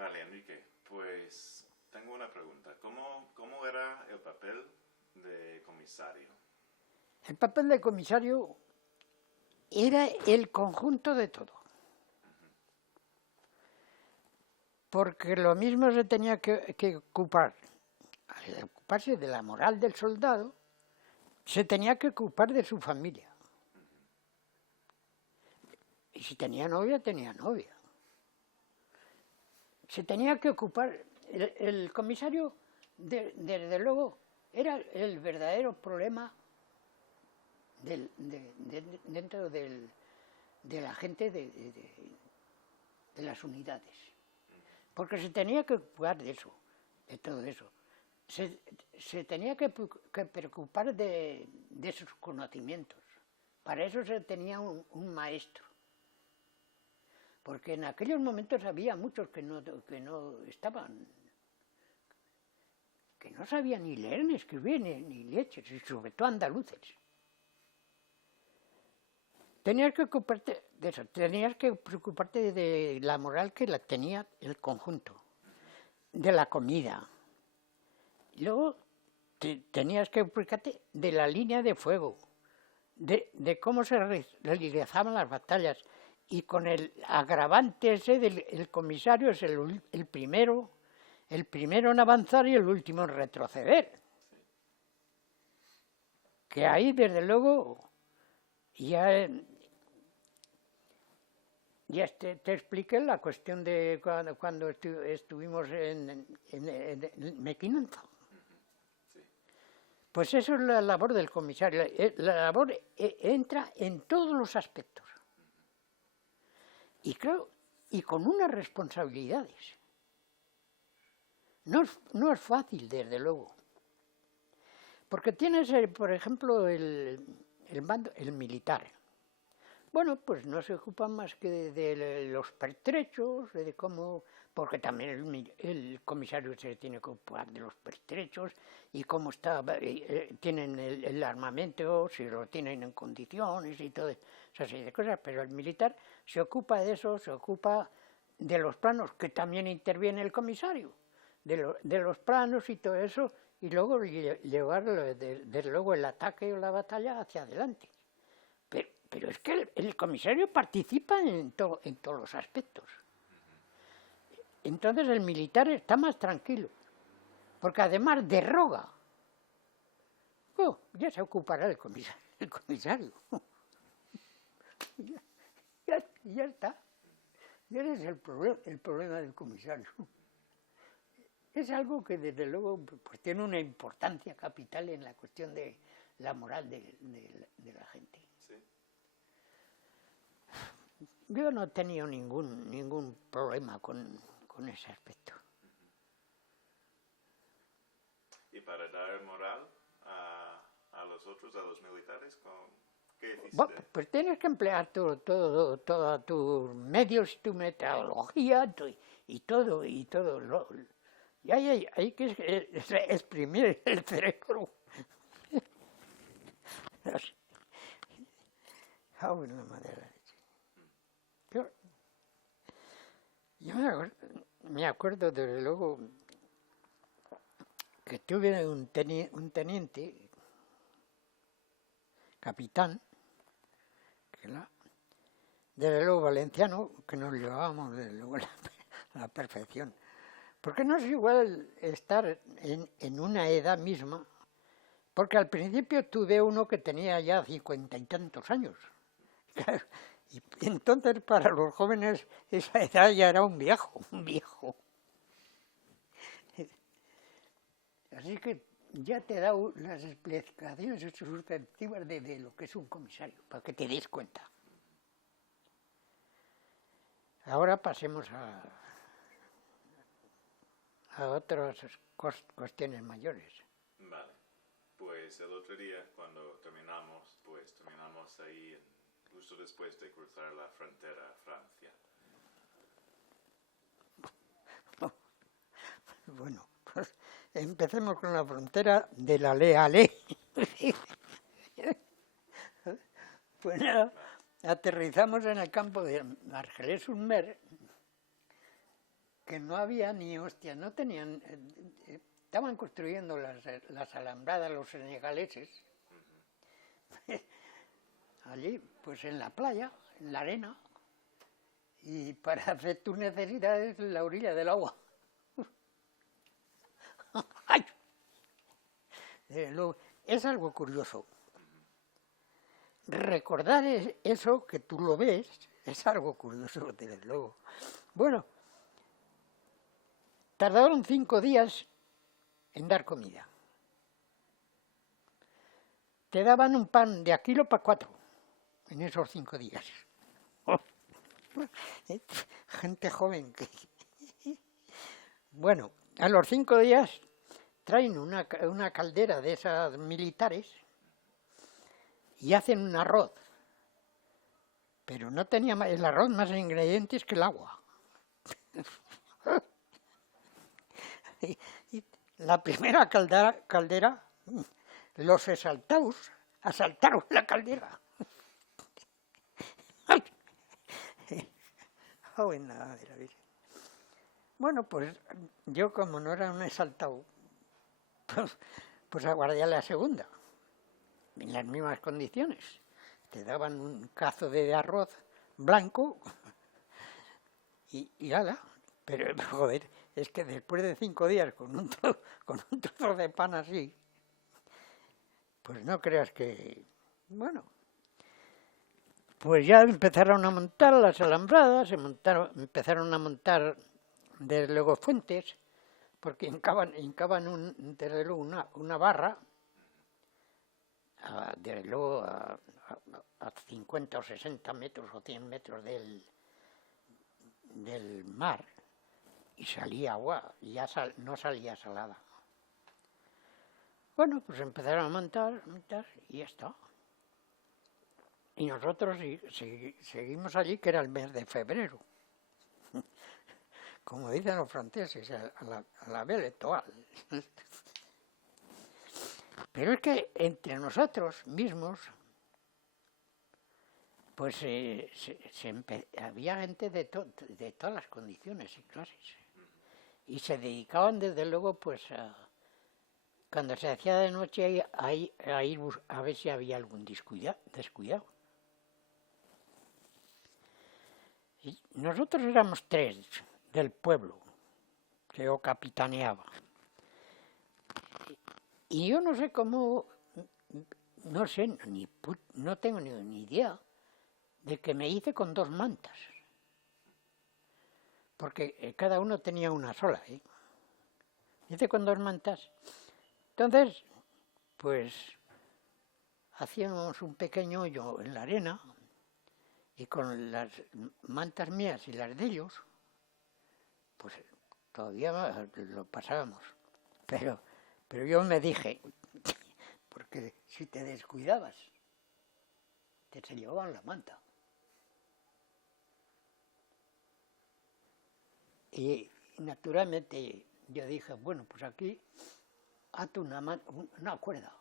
Vale, Enrique, pues tengo una pregunta. ¿Cómo era el papel de comisario? El papel de comisario era el conjunto de todo, porque lo mismo se tenía que ocupar, al ocuparse de la moral del soldado, se tenía que ocupar de su familia. Y si tenía novia, tenía novia. Se tenía que ocupar, el comisario, desde luego, era el verdadero problema dentro de la gente de las unidades. Porque se tenía que ocupar de eso, de todo eso. Se tenía que preocupar de sus conocimientos. Para eso se tenía un maestro. Porque en aquellos momentos había muchos que no estaban, que no sabían ni leer, ni escribir, ni leches, y sobre todo andaluces. Tenías que ocuparte de eso, tenías que preocuparte de la moral que la tenía el conjunto, de la comida. Luego tenías que preocuparte de la línea de fuego, de cómo se realizaban las batallas. Y con el agravante ese del comisario es el primero en avanzar y el último en retroceder. Que ahí, desde luego, ya te expliqué la cuestión de cuando estuvimos en Mequinenza. Pues eso es la labor del comisario. La labor entra en todos los aspectos. Y claro, y con unas responsabilidades. No es fácil, desde luego. Porque tienes, por ejemplo, el militar. Bueno, pues no se ocupa más que de los pertrechos, de cómo, porque también el comisario se tiene que ocupar de los pertrechos y cómo tienen el armamento, si lo tienen en condiciones y todo esa serie de cosas, pero el militar se ocupa de eso, se ocupa de los planos, que también interviene el comisario, de los planos y todo eso, y luego llevar desde luego el ataque o la batalla hacia adelante. Pero es que el comisario participa en todos los aspectos. Entonces el militar está más tranquilo, porque además derroga. Ya se ocupará el comisario. Ya está. Ya ese es el problema del comisario. Es algo que desde luego pues, tiene una importancia capital en la cuestión de la moral de la gente. Yo no he tenido ningún problema con ese aspecto. Y para dar moral a los otros, a los militares, ¿qué hiciste? Bueno, pues tienes que emplear todos tus medios, tu metodología y todo. Y hay que exprimir el cerebro. Una madera. Yo me acuerdo desde luego que tuve un teniente, capitán, desde luego valenciano, que nos llevábamos desde luego a la perfección. Porque no es igual estar en una edad misma, porque al principio tuve uno que tenía ya 50 y tantos años. Y entonces para los jóvenes esa edad ya era un viejo. Así que ya te he dado las explicaciones sustantivas de lo que es un comisario, para que te des cuenta. Ahora pasemos a otras cuestiones mayores. Vale, pues el otro día cuando terminamos ahí justo después de cruzar la frontera a Francia. Bueno, pues empecemos con la frontera de la ley a ley. Pues nada, aterrizamos en el campo de Argelès-sur-Mer, que no había ni hostias, no tenían, estaban construyendo las alambradas los senegaleses, allí, pues en la playa, en la arena, y para hacer tus necesidades en la orilla del agua. ¡Ay! Es algo curioso. Recordar eso, que tú lo ves, es algo curioso, desde luego. Bueno, tardaron 5 días en dar comida. Te daban un pan de a kilo para 4 en esos 5 días. Gente joven. Bueno, a los 5 días traen una caldera de esas militares y hacen un arroz. Pero no tenía el arroz más ingredientes que el agua. Y la primera caldera, los exaltados asaltaron la caldera. Bueno, pues yo, como no era un exaltado, pues aguardé a la segunda, en las mismas condiciones. Te daban un cazo de arroz blanco y ala. Pero, joder, es que después de 5 días con un trozo de pan así, pues no creas que... Bueno, pues ya empezaron a montar las alambradas, empezaron a montar, desde luego, fuentes, porque hincaban desde luego una barra, desde luego a 50 o 60 metros o 100 metros del mar, y salía agua, y ya no salía salada. Bueno, pues empezaron a montar, y ya está. Y nosotros seguimos allí, que era el mes de febrero. Como dicen los franceses, a la Belle Étoile. Pero es que entre nosotros mismos, pues había gente de todas las condiciones y clases. Y se dedicaban, desde luego, pues cuando se hacía de noche a ir a ver si había algún descuidado. Y nosotros éramos 3 del pueblo que yo capitaneaba. Y yo no sé cómo, no sé, no tengo ni idea de que me hice con 2 mantas. Porque cada uno tenía una sola, ¿eh? Me hice con 2 mantas. Entonces, pues, hacíamos un pequeño hoyo en la arena, y con las mantas mías y las de ellos, pues todavía lo pasábamos. Pero yo me dije, porque si te descuidabas, te se llevaban la manta. Y naturalmente yo dije, bueno, pues aquí ato una cuerda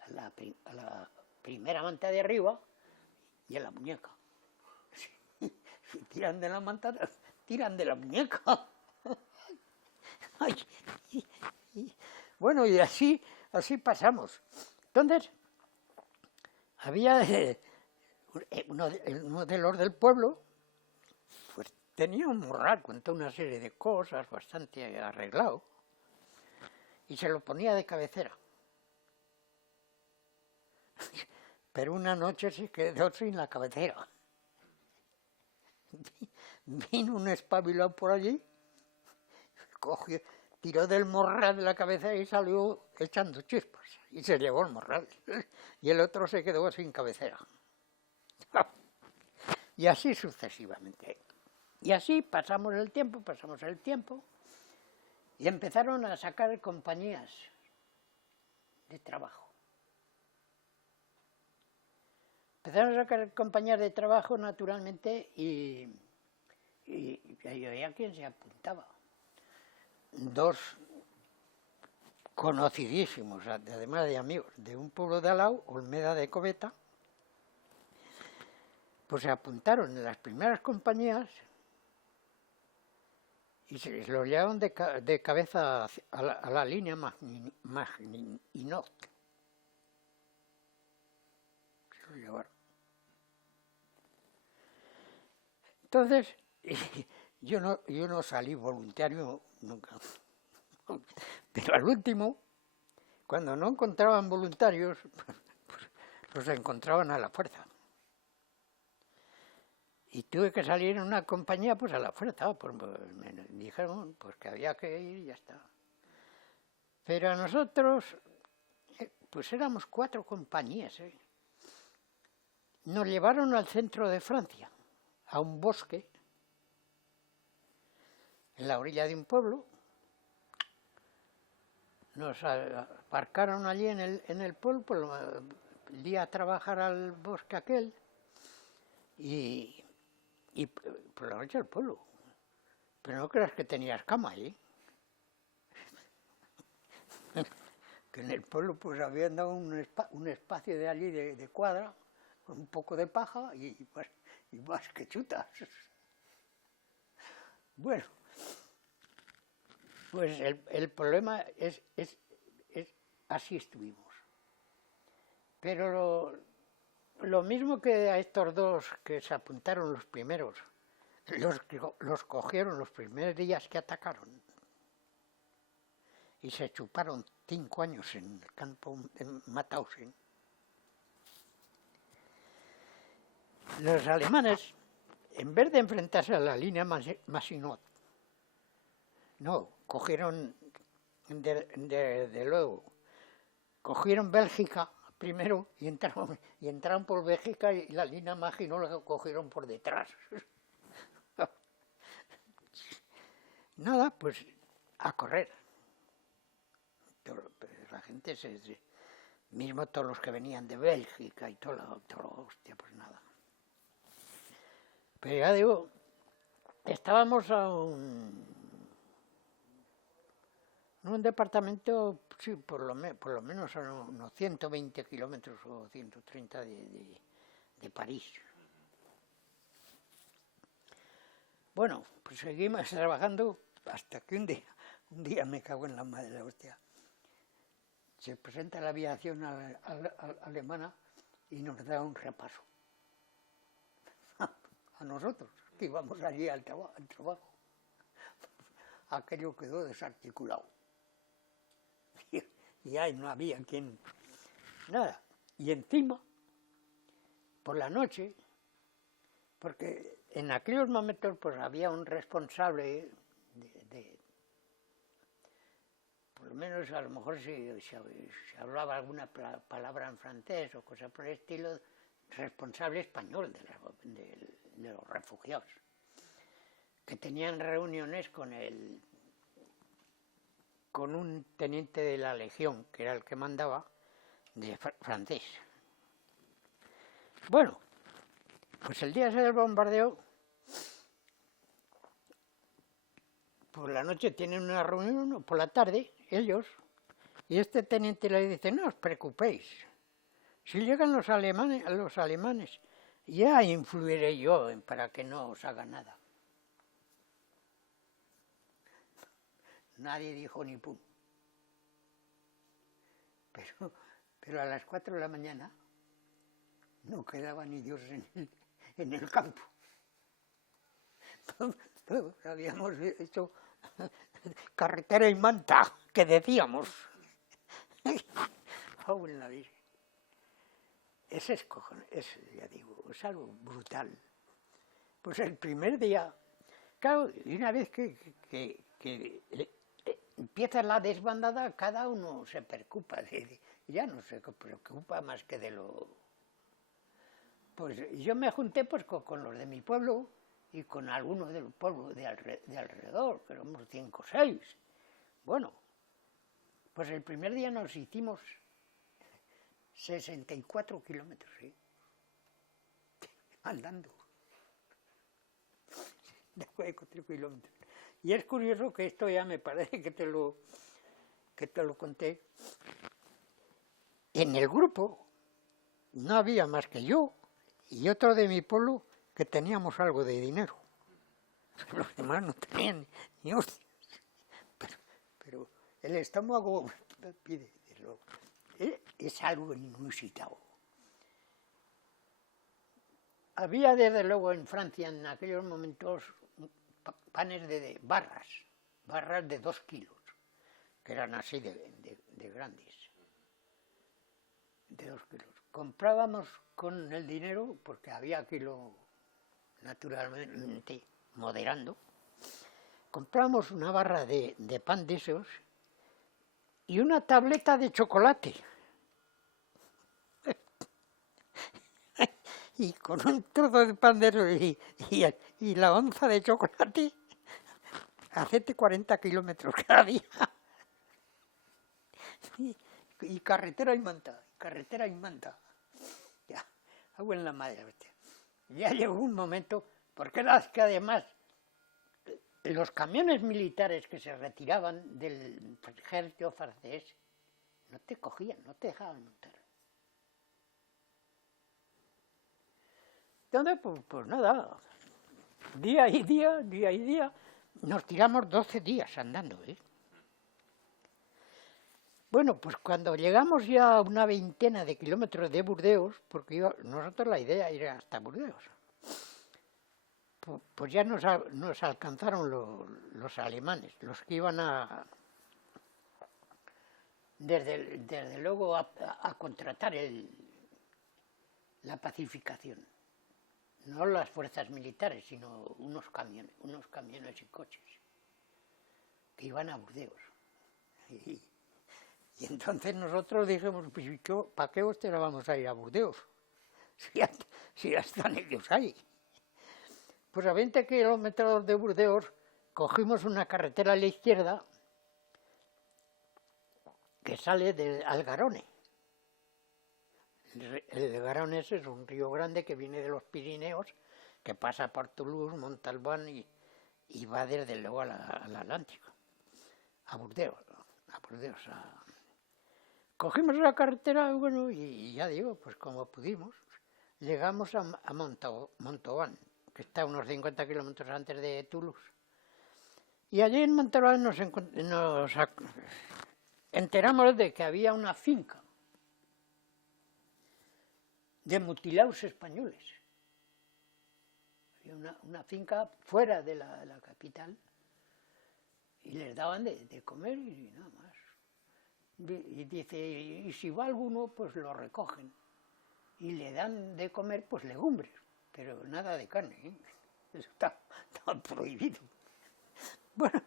a la primera manta de arriba y a la muñeca. Si tiran de la manta, tiran de la muñeca. Ay, bueno, y así pasamos. Entonces, había uno de los del pueblo, pues tenía un morral con toda una serie de cosas, bastante arreglado, y se lo ponía de cabecera. Pero una noche se quedó sin la cabecera. Vino un espabilado por allí, tiró del morral de la cabecera y salió echando chispas. Y se llevó el morral. Y el otro se quedó sin cabecera. Y así sucesivamente. Y así pasamos el tiempo. Y empezaron a sacar compañías de trabajo. Empezaron a sacar compañías de trabajo, naturalmente, y había quien se apuntaba. 2 conocidísimos, además de amigos, de un pueblo de al lado, Olmeda de Coveta, pues se apuntaron en las primeras compañías y se los llevaron de cabeza a la línea Maginot. Se los llevaron. Entonces, yo no salí voluntario nunca. Pero al último, cuando no encontraban voluntarios, pues los encontraban a la fuerza. Y tuve que salir en una compañía pues a la fuerza, pues me dijeron pues que había que ir y ya está. Pero a nosotros, pues éramos 4 compañías. Nos llevaron al centro de Francia, a un bosque, en la orilla de un pueblo. Nos aparcaron allí en el pueblo, pues, el día a trabajar al bosque aquel, y por la noche al pueblo. Pero no creas que tenías cama allí. Que en el pueblo pues habían dado un espacio de allí de cuadra, con un poco de paja y más que chutas. Bueno, pues el problema es así estuvimos. Pero lo mismo que a estos 2 que se apuntaron los primeros, los cogieron los primeros días que atacaron y se chuparon 5 años en el campo de Mauthausen. Los alemanes, en vez de enfrentarse a la línea Maginot, no, cogieron, desde luego, cogieron Bélgica primero y entraron por Bélgica y la línea Maginot la cogieron por detrás. Nada, pues a correr. La gente, mismo todos los que venían de Bélgica y todo, hostia, pues nada. Pero ya digo, estábamos en un departamento, sí, por lo menos a unos 120 kilómetros o 130 de París. Bueno, pues seguimos trabajando hasta que un día me cago en la madre de la hostia. Se presenta la aviación alemana y nos da un repaso. A nosotros, que íbamos allí al trabajo. Aquello quedó desarticulado. Y ahí no había quien... Nada. Y encima, por la noche, porque en aquellos momentos pues había un responsable por lo menos a lo mejor si hablaba alguna palabra en francés o cosa por el estilo, responsable español de los refugiados, que tenían reuniones con un teniente de la Legión, que era el que mandaba, de francés. Bueno, pues el día ese del bombardeo, por la noche tienen una reunión, o por la tarde, ellos, y este teniente le dice, no os preocupéis, si llegan los alemanes, ya influiré yo para que no os haga nada. Nadie dijo ni pum. Pero a las 4 de la mañana no quedaba ni Dios en el campo. Todos habíamos hecho carretera y manta, que decíamos. Oh, en la vida. Ya digo, es algo brutal. Pues el primer día, claro, y una vez que empieza la desbandada, cada uno se preocupa ya no se preocupa más que de lo... Pues yo me junté pues con los de mi pueblo y con algunos del pueblo de alrededor, que éramos 5 o 6. Bueno, pues el primer día nos hicimos 64 kilómetros, ¿sí? Andando. 64 kilómetros. Y es curioso que esto ya me parece que te lo conté. En el grupo no había más que yo y otro de mi pueblo que teníamos algo de dinero. Los demás no tenían ni hostias. Pero el estómago pide, desde luego. Es algo inusitado. Había desde luego en Francia en aquellos momentos panes de barras de 2 kilos, que eran así de grandes, de 2 kilos. Comprábamos con el dinero, porque había que irlo naturalmente moderando, comprábamos una barra de pan de esos y una tableta de chocolate. Y con un trozo de pan de esos y la onza de chocolate, hacerte 40 kilómetros cada día. Y carretera y manta, carretera y manta. Ya, hago en la madre. Ya llegó un momento, porque era que además los camiones militares que se retiraban del ejército francés no te cogían, no te dejaban montar. Entonces, pues nada, día y día, nos tiramos 12 días andando, ¿eh? Bueno, pues cuando llegamos ya a una veintena de kilómetros de Burdeos, porque nosotros la idea era hasta Burdeos, pues ya nos alcanzaron los alemanes, los que iban desde luego a contratar la pacificación. No las fuerzas militares, sino unos camiones y coches que iban a Burdeos. Y entonces nosotros dijimos, pues ¿para qué ustedes vamos a ir a Burdeos? Si ya están ellos ahí. Pues a 20 kilómetros de Burdeos cogimos una carretera a la izquierda que sale del Algarone. El Garonne es un río grande que viene de los Pirineos, que pasa por Toulouse, Montalbán y va desde luego al Atlántico, a Burdeos. Cogimos la carretera, bueno, y ya digo, pues como pudimos, llegamos a Montauban, que está a unos 50 kilómetros antes de Toulouse. Y allí en Montauban nos enteramos de que había una finca de mutilados españoles. Había una finca fuera de la capital y les daban de comer y nada más. Y dice, y si va alguno, pues lo recogen. Y le dan de comer, pues legumbres, pero nada de carne, ¿eh? Eso está prohibido. Bueno,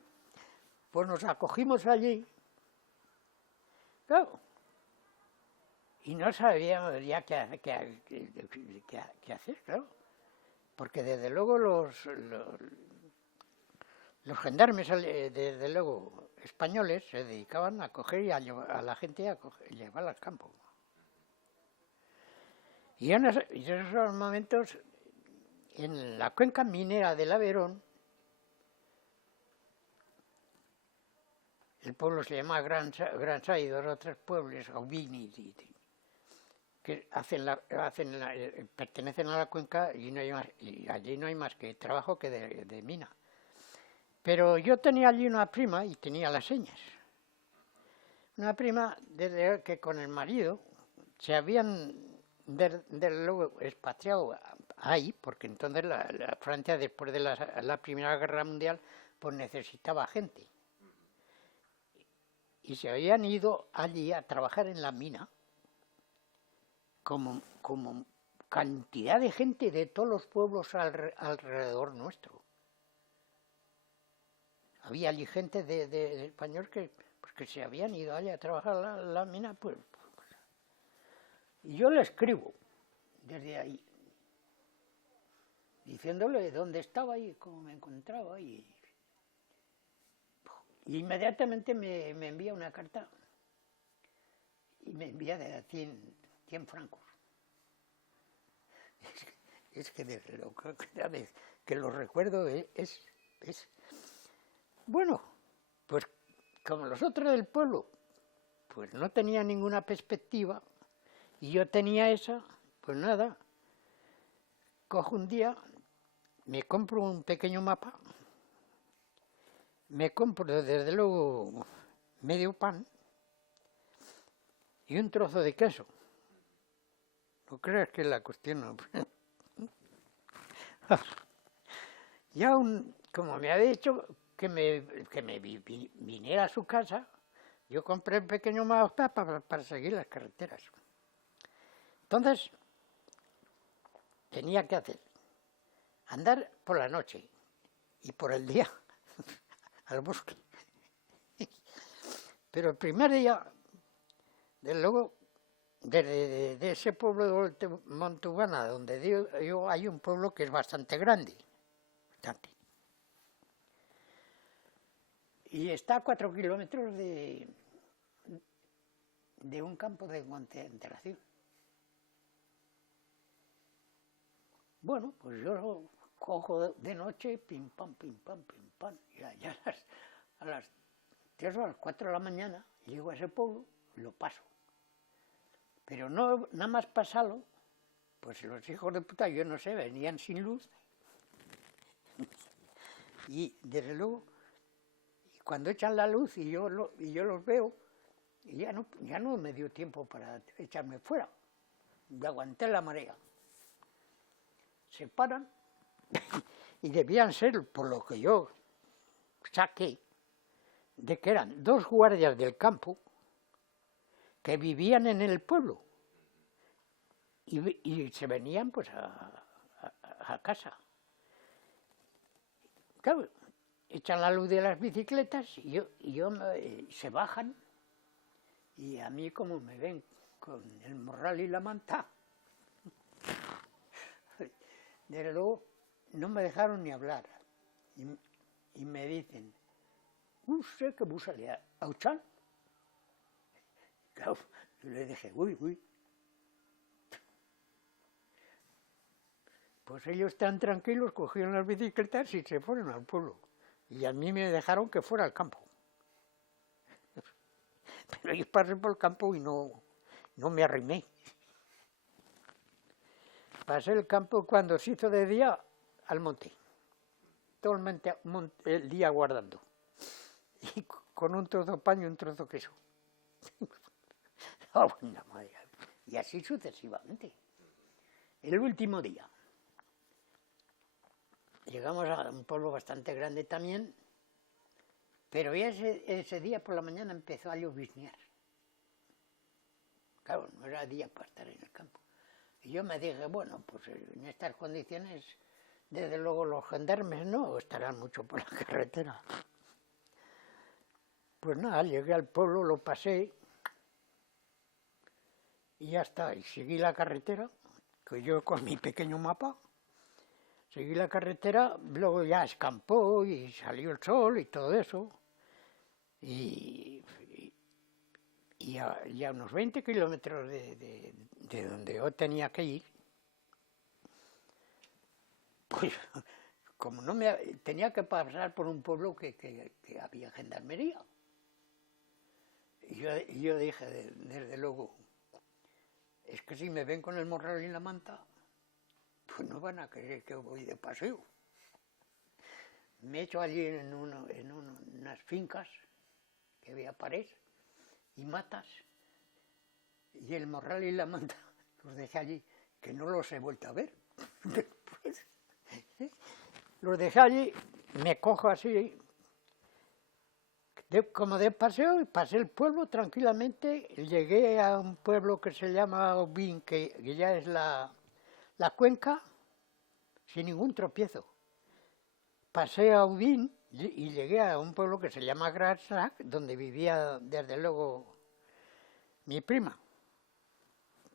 pues nos acogimos allí, claro, y no sabíamos ya qué hacer, claro, porque desde luego los gendarmes, desde luego españoles, se dedicaban a coger y a la gente a llevarla al campo. Y en esos momentos, en la cuenca minera del Aveyron, el pueblo se llama Gran Saï, 2 o 3 pueblos, Aubigny, que pertenecen a la cuenca y allí no hay más que trabajo que de mina. Pero yo tenía allí una prima y tenía las señas. Una prima desde que con el marido se habían desde luego expatriado ahí, porque entonces la Francia después de la Primera Guerra Mundial pues necesitaba gente. Y se habían ido allí a trabajar en la mina como cantidad de gente de todos los pueblos alrededor nuestro. Había allí gente de españoles que se habían ido allí a trabajar la mina, pues. Y yo le escribo desde ahí, diciéndole dónde estaba y cómo me encontraba. Y inmediatamente me envía una carta y me envía de 100 francos. Es que desde lo que lo recuerdo es. Bueno, pues como los otros del pueblo, pues no tenía ninguna perspectiva, y yo tenía esa, pues nada, cojo un día, me compro un pequeño mapa me compro desde luego medio pan y un trozo de queso. No creas que la cuestión no... Ya como me había dicho que me viniera a su casa, yo compré un pequeño mapa para seguir las carreteras. Entonces, tenía que hacer andar por la noche y por el día al bosque. Pero el primer día, desde luego, de ese pueblo de Montubana, donde yo hay un pueblo que es bastante grande, bastante. Y está a 4 kilómetros de un campo de concentración. Bueno, pues yo lo cojo de noche, pim pam, ya a las 3 o a las 4 de la mañana llego a ese pueblo y lo paso. Pero no, nada más pasarlo, pues los hijos de puta, yo no sé, venían sin luz. Y desde luego, cuando echan la luz y yo los veo, ya no me dio tiempo para echarme fuera. Y aguanté la marea. Se paran y debían ser, por lo que yo saqué, de que eran 2 guardias del campo que vivían en el pueblo y se venían pues a casa. Claro, echan la luz de las bicicletas y se bajan y a mí como me ven con el morral y la manta, desde luego no me dejaron ni hablar y me dicen, ¿usted qué busca a Uchal? Claro, yo le dije, uy. Pues ellos tan tranquilos cogieron las bicicletas y se fueron al pueblo. Y a mí me dejaron que fuera al campo. Pero yo pasé por el campo y no me arrimé. Pasé el campo cuando se hizo de día al monte. Todo el día guardando. Y con un trozo de pan y un trozo de queso. Oh, buena madre. Y así sucesivamente. El último día. Llegamos a un pueblo bastante grande también, pero ya ese día por la mañana empezó a lloviznear. Claro, no era día para estar en el campo. Y yo me dije, bueno, pues en estas condiciones, desde luego los gendarmes no estarán mucho por la carretera. Pues nada, llegué al pueblo, lo pasé y ya está. Y seguí la carretera, que yo con mi pequeño mapa. Seguí la carretera, luego ya escampó y salió el sol y todo eso. Y a unos 20 kilómetros de donde yo tenía que ir, pues como tenía que pasar por un pueblo que había gendarmería. Y yo dije, desde luego, es que si me ven con el morral y la manta, pues no van a creer que voy de paseo. Me echo allí en unas fincas que había pared y matas, y el morral y la manta los dejé allí, que no los he vuelto a ver. Después, los dejé allí, me cojo así, como de paseo, y pasé el pueblo tranquilamente. Llegué a un pueblo que se llama Obín, que ya es la cuenca, sin ningún tropiezo. Pasé a Udín y llegué a un pueblo que se llama Grasac, donde vivía desde luego mi prima,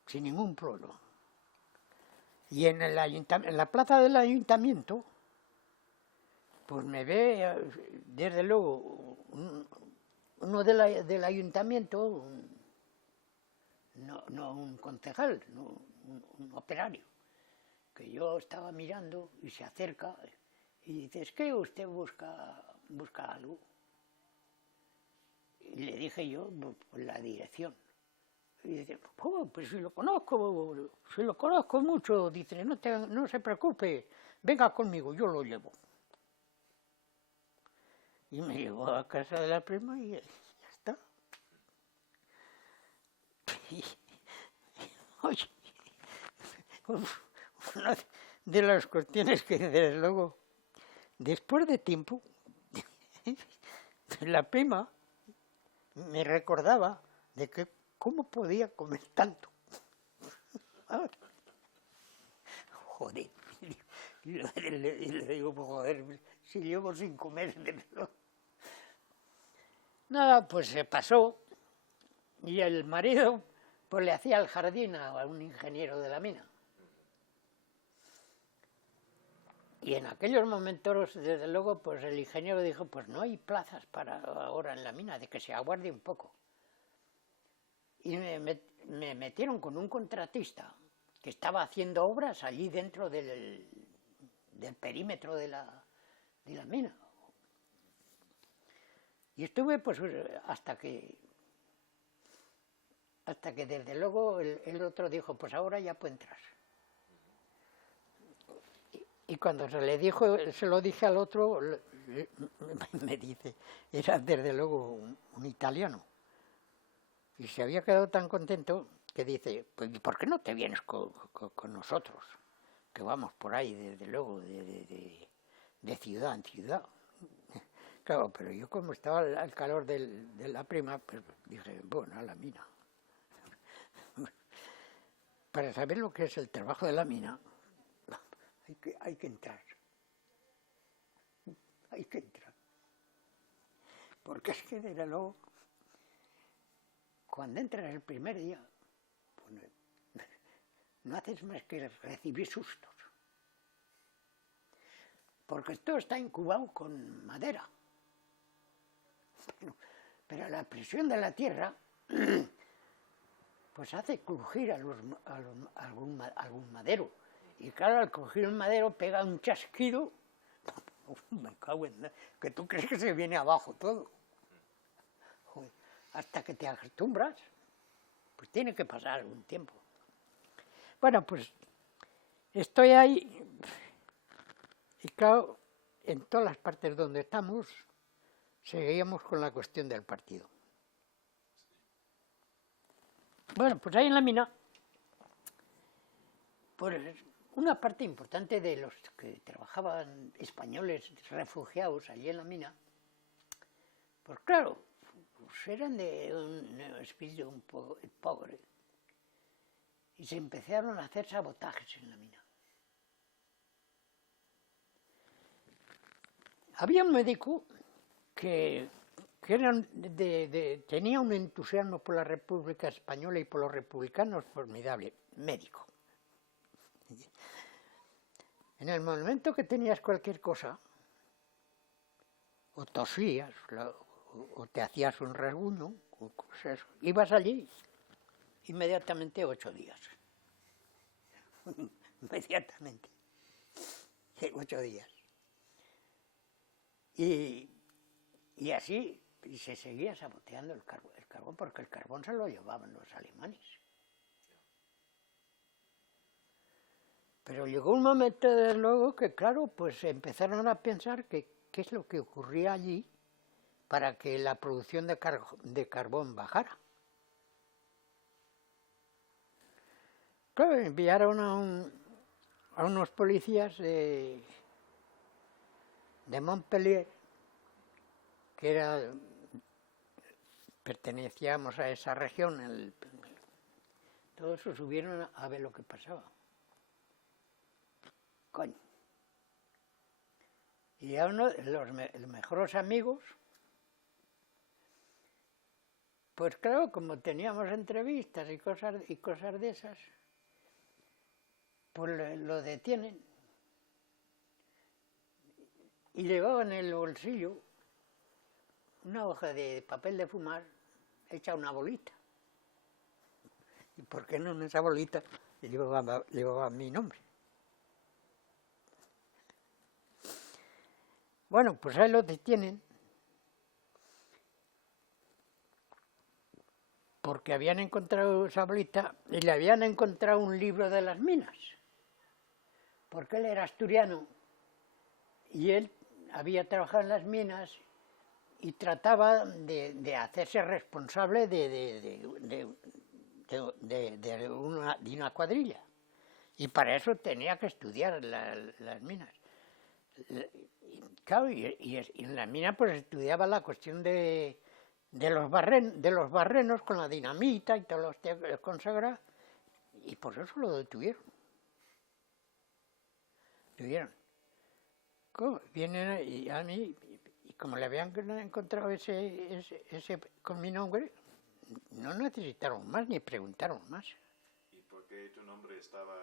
sin ningún problema. Y en la plaza del ayuntamiento, pues me ve desde luego uno del ayuntamiento, no un concejal, un operario, que yo estaba mirando y se acerca y dice, ¿es que usted busca algo? Y le dije yo, pues la dirección. Y dice, oh, pues si lo conozco mucho, dice, no se preocupe, venga conmigo, yo lo llevo. Y me llevó a casa de la prima y ya está. Y, oye, una de las cuestiones que desde luego, después de tiempo, la prima me recordaba de que cómo podía comer tanto. Joder, y le digo, pues joder, si llevo sin comer, nada, pues se pasó, y el marido pues le hacía el jardín a un ingeniero de la mina. Y en aquellos momentos, desde luego, pues el ingeniero dijo, pues no hay plazas para ahora en la mina, de que se aguarde un poco. Y me metieron con un contratista que estaba haciendo obras allí dentro del perímetro de la mina. Y estuve pues hasta que desde luego el otro dijo, pues ahora ya puede entrar. Y cuando se lo dije al otro, me dice, era desde luego un italiano. Y se había quedado tan contento que dice, pues ¿por qué no te vienes con nosotros? Que vamos por ahí, desde luego, de ciudad en ciudad. Claro, pero yo como estaba al calor de la prima, pues dije, bueno, a la mina. Para saber lo que es el trabajo de la mina, hay que entrar. Hay que entrar. Porque es que desde luego, cuando entras el primer día, pues no haces más que recibir sustos. Porque esto está incubado con madera. Pero la presión de la tierra pues hace crujir algún madero. Y claro, al crujir el madero pega un chasquido, me cago en que tú crees que se viene abajo todo. Joder, hasta que te acostumbras, pues tiene que pasar algún tiempo. Bueno, pues estoy ahí, y claro, en todas las partes donde estamos, seguíamos con la cuestión del partido. Bueno, pues ahí en la mina, pues una parte importante de los que trabajaban españoles refugiados allí en la mina, pues claro, pues eran de un espíritu un poco pobre y se empezaron a hacer sabotajes en la mina. Había un médico que tenía un entusiasmo por la República Española y por los republicanos formidable, médico. En el momento que tenías cualquier cosa, o tosías, o te hacías un rasguño, o cosas, ibas allí inmediatamente 8 días. Inmediatamente. 8 días. Y así se seguía saboteando el carbón, porque el carbón se lo llevaban los alemanes. Pero llegó un momento, desde luego, que claro, pues empezaron a pensar qué es lo que ocurría allí para que la producción de carbón bajara. Claro, enviaron a unos policías de Montpellier, que pertenecíamos a esa región, todos se subieron a ver lo que pasaba. Coño. Y a uno de los mejores amigos, pues claro, como teníamos entrevistas y cosas de esas, pues lo detienen y llevaban en el bolsillo una hoja de papel de fumar hecha una bolita. ¿Y por qué no en esa bolita llevaba mi nombre? Bueno, pues ahí lo detienen porque habían encontrado esa bolita y le habían encontrado un libro de las minas, porque él era asturiano y él había trabajado en las minas y trataba de hacerse responsable de una cuadrilla. Y para eso tenía que estudiar las minas. Claro, y en las minas pues estudiaba la cuestión de los barrenos con la dinamita y todos los consagrados, y por eso lo detuvieron. Vienen y a mí, y como le habían encontrado ese con mi nombre, no necesitaron más ni preguntaron más. ¿Y por qué tu nombre estaba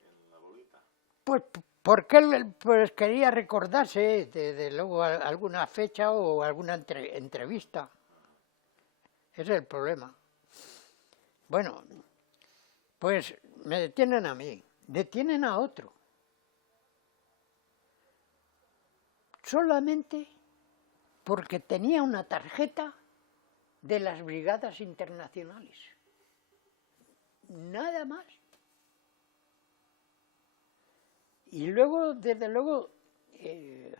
en la bolita? Pues porque él pues, quería recordarse de luego alguna fecha o alguna entrevista. Ese es el problema. Bueno, pues me detienen a mí, detienen a otro. Solamente porque tenía una tarjeta de las brigadas internacionales. Nada más. Y luego, desde luego, en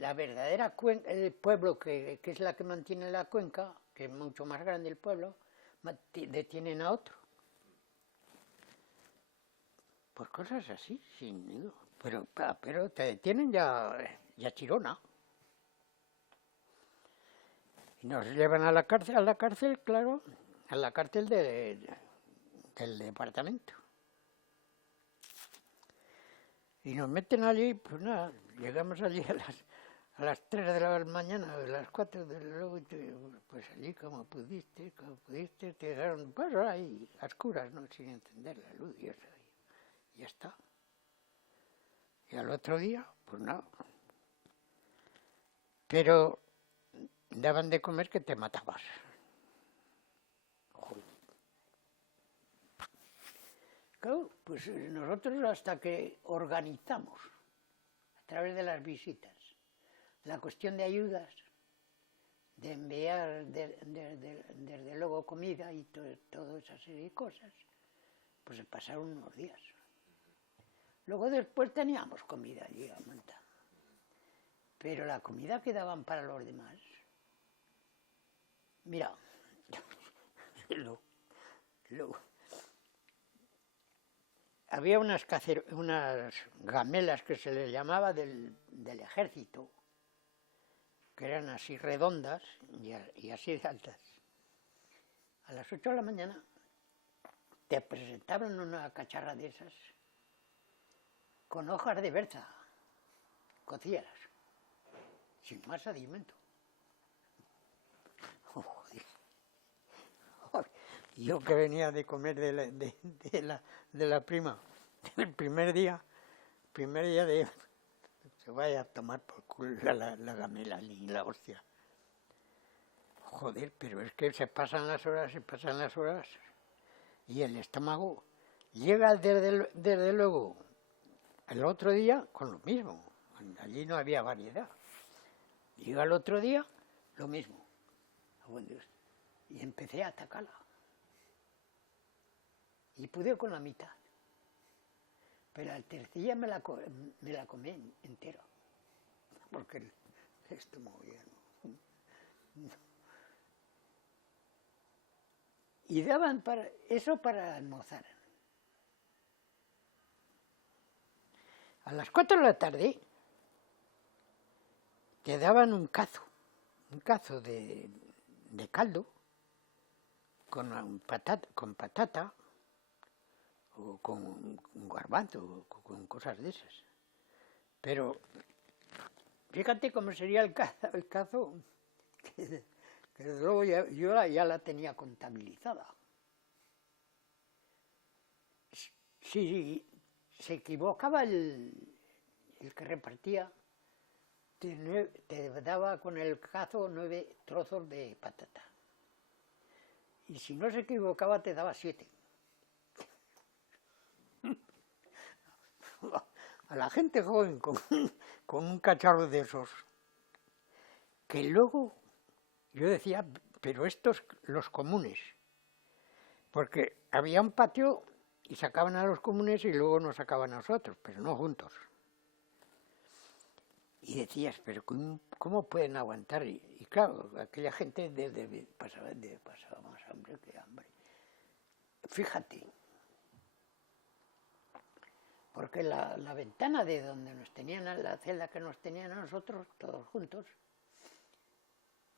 la verdadera cuenca, el pueblo que es la que mantiene la cuenca, que es mucho más grande el pueblo, detienen a otro. Por cosas así, sin digo. Pero te detienen ya Chirona. Y nos llevan a la cárcel, claro, a la cárcel del departamento. Y nos meten allí, pues nada, llegamos allí a las 3 de la mañana, a las 4 de luego, pues allí como pudiste, te dejaron pasar ahí a oscuras, ¿no? Sin encender la luz y eso, y ya está. Y al otro día, pues nada. Pero daban de comer que te matabas. Joder. Claro, pues nosotros hasta que organizamos, a través de las visitas, la cuestión de ayudas, de enviar desde luego comida y toda esa serie de cosas, pues se pasaron unos días. Luego después teníamos comida allí a montar. Pero la comida que daban para los demás, mira, luego había unas gamelas que se les llamaba del ejército, que eran así redondas y así de altas. A las 8 de la mañana te presentaban una cacharra de esas con hojas de berza, cocidas, sin más alimento. Yo que venía de comer de la prima, el primer día de se vaya a tomar por culo la gamela y la hostia. Joder, pero es que se pasan las horas, y el estómago llega desde luego el otro día con lo mismo. Allí no había variedad. Llega el otro día, lo mismo. Buen Dios. Y empecé a atacarla. Y pude con la mitad. Pero al tercer día me la comí entera. Porque el estómago ya no. Y daban eso para almorzar. A las 4 de la tarde te daban un cazo de caldo con patata o con garbanzo o con cosas de esas. Pero fíjate cómo sería el cazo, que desde luego yo ya la tenía contabilizada. Si se equivocaba el que repartía, te daba con el cazo 9 trozos de patata. Y si no se equivocaba, te daba 7. A la gente joven con un cacharro de esos, que luego yo decía, pero estos los comunes, porque había un patio y sacaban a los comunes y luego nos sacaban a nosotros, pero no juntos. Y decías, pero ¿cómo pueden aguantar? Y claro, aquella gente pasaba más hambre que hambre. Fíjate, porque la ventana de donde nos tenían, la celda que nos tenían a nosotros, todos juntos,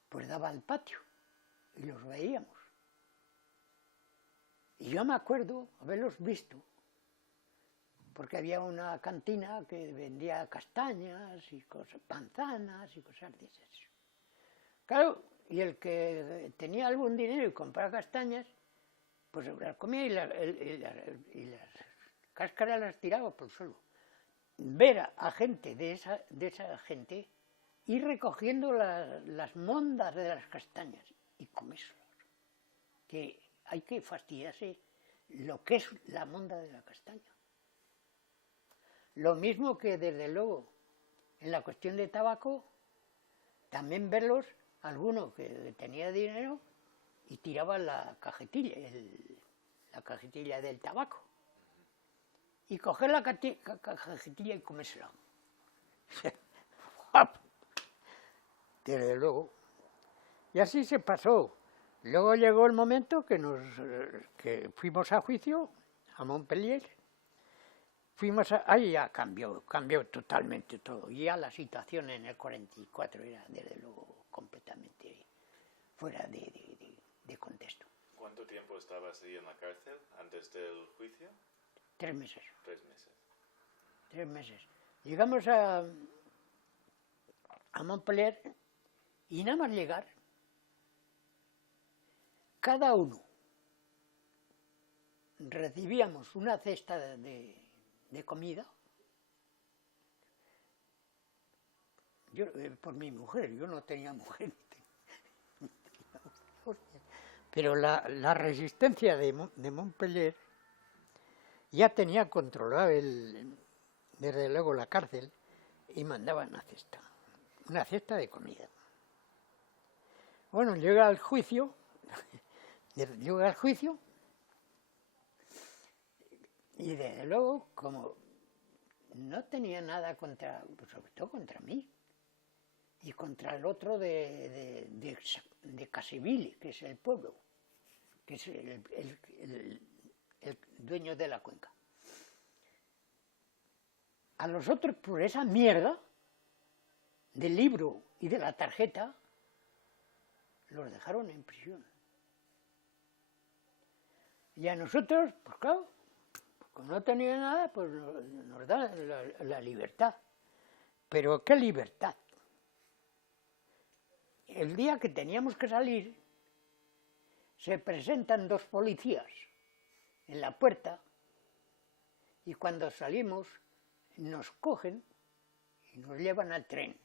pues daba al patio y los veíamos. Y yo me acuerdo haberlos visto, porque había una cantina que vendía castañas y cosas, manzanas y cosas de esas. Claro, y el que tenía algún dinero y compraba castañas, pues las comía y las cáscaras las tiraba por el suelo. Ver a gente de esa gente ir recogiendo las mondas de las castañas y comérselas. Que hay que fastidiarse lo que es la monda de la castaña. Lo mismo que, desde luego, en la cuestión de tabaco, también verlos, alguno que tenía dinero y tiraba la cajetilla del tabaco. Y coger la cajetilla y comérsela. Desde luego. Y así se pasó. Luego llegó el momento que fuimos a juicio, a Montpellier. Ahí ya cambió totalmente todo. Y ya la situación en el 44 era, desde luego, completamente fuera de contexto. ¿Cuánto tiempo estabas ahí en la cárcel antes del juicio? 3 meses. 3 meses. 3 meses. Llegamos a Montpellier y nada más llegar, cada uno recibíamos una cesta de comida. Yo, por mi mujer, yo no tenía mujer. Pero la resistencia de Montpellier ya tenía controlado desde luego la cárcel y mandaban una cesta de comida. Bueno, llega al juicio y desde luego, como no tenía nada contra, pues sobre todo contra mí, y contra el otro de Casivili, que es el pueblo, que es el dueño de la cuenca. A los otros, por esa mierda del libro y de la tarjeta, los dejaron en prisión. Y a nosotros, pues claro, como no tenía nada, pues nos da la libertad. Pero ¿qué libertad? El día que teníamos que salir, se presentan 2 policías en la puerta y cuando salimos nos cogen y nos llevan al tren.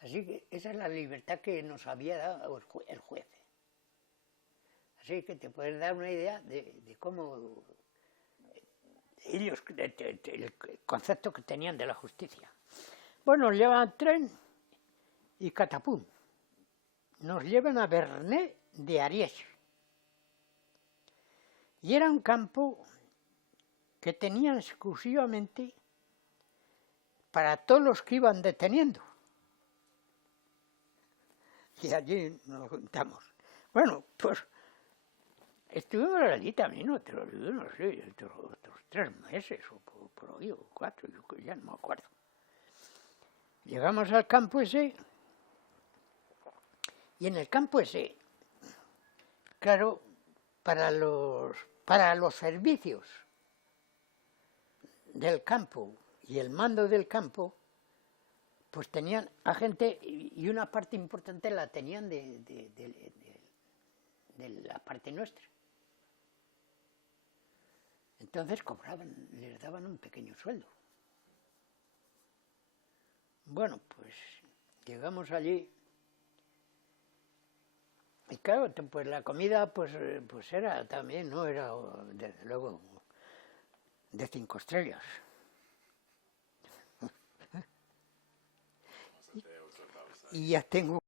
Así que esa es la libertad que nos había dado el juez. Así que te puedes dar una idea de cómo ellos, el concepto que tenían de la justicia. Bueno, nos llevan al tren y catapum, nos llevan a Vernet de Ariège. Y era un campo que tenían exclusivamente para todos los que iban deteniendo. Y allí nos juntamos. Bueno, pues estuvimos allí también no sé, otros 3 meses o por ahí, o 4, yo ya no me acuerdo. Llegamos al campo ese, y en el campo ese, claro, para los servicios del campo y el mando del campo, pues tenían a gente, y una parte importante la tenían de la parte nuestra. Entonces les daban un pequeño sueldo. Bueno, pues llegamos allí y claro, pues la comida pues era también, no era desde luego de 5 estrellas. Y ya tengo